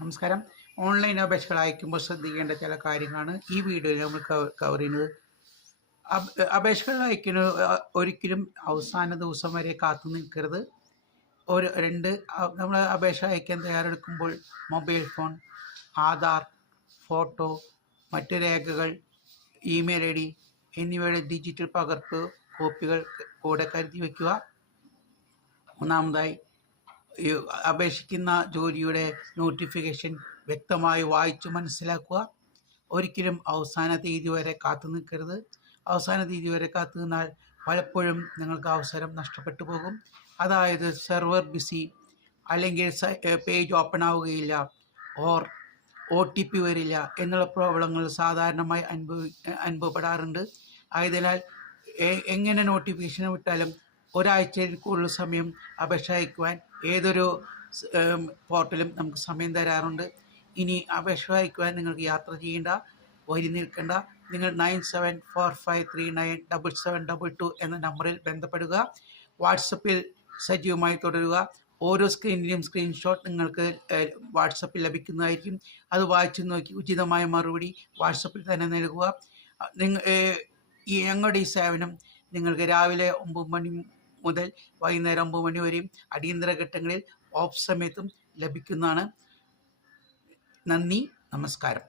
നമസ്കാരം. ഓൺലൈൻ അപേക്ഷകൾ അയക്കുമ്പോൾ ശ്രദ്ധിക്കേണ്ട ചില കാര്യങ്ങളാണ് ഈ വീഡിയോയിൽ നമ്മൾ കവർ ചെയ്യുന്നത്. അപേക്ഷകൾ അയക്കുന്നത് ഒരിക്കലും അവസാന ദിവസം വരെ കാത്തു നിൽക്കരുത്. നമ്മൾ അപേക്ഷ അയക്കാൻ തയ്യാറെടുക്കുമ്പോൾ മൊബൈൽ ഫോൺ, ആധാർ, ഫോട്ടോ, മറ്റ് രേഖകൾ, ഇമെയിൽ ഐ ഡി എന്നിവയുടെ ഡിജിറ്റൽ പകർപ്പ് കോപ്പികൾ കൂടെ കരുതി വയ്ക്കുക. മൂന്നാമതായി, അപേക്ഷിക്കുന്ന ജോലിയുടെ നോട്ടിഫിക്കേഷൻ വ്യക്തമായി വായിച്ചു മനസ്സിലാക്കുക. ഒരിക്കലും അവസാന തീയതി വരെ കാത്തു നിൽക്കരുത്. അവസാന തീയതി വരെ കാത്തു നിന്നാൽ പലപ്പോഴും നിങ്ങൾക്ക് അവസരം നഷ്ടപ്പെട്ടു പോകും. അതായത് സെർവർ ബിസി, അല്ലെങ്കിൽ പേജ് ഓപ്പൺ ആവുകയില്ല, OTP വരില്ല എന്നുള്ള പ്രോബ്ലങ്ങൾ സാധാരണമായി അനുഭവപ്പെടാറുണ്ട്. ആയതിനാൽ എങ്ങനെ നോട്ടിഫിക്കേഷൻ വിട്ടാലും ഒരാഴ്ചയിൽ കൂടുതൽ സമയം അപേക്ഷ അയക്കുവാൻ ഏതൊരു പോർട്ടലും നമുക്ക് സമയം തരാറുണ്ട്. ഇനി അപേക്ഷ അയക്കുവാൻ നിങ്ങൾക്ക് യാത്ര ചെയ്യേണ്ട, വരി നിൽക്കേണ്ട. നിങ്ങൾ 9745397722 എന്ന നമ്പറിൽ ബന്ധപ്പെടുക. വാട്സപ്പിൽ സജീവമായി തുടരുക. ഓരോ സ്ക്രീനിലും സ്ക്രീൻഷോട്ട് നിങ്ങൾക്ക് വാട്സപ്പിൽ ലഭിക്കുന്നതായിരിക്കും. അത് വായിച്ചു നോക്കി ഉചിതമായ മറുപടി വാട്സപ്പിൽ തന്നെ നൽകുക. ഞങ്ങളുടെ ഈ സേവനം നിങ്ങൾക്ക് രാവിലെ 9 മണി മുതൽ വൈകുന്നേരം 9 മണി വരെയും അടിയന്തര ഘട്ടങ്ങളിൽ ഓഫ് സമയത്തും ലഭിക്കുന്നതാണ്. നന്ദി, നമസ്കാരം.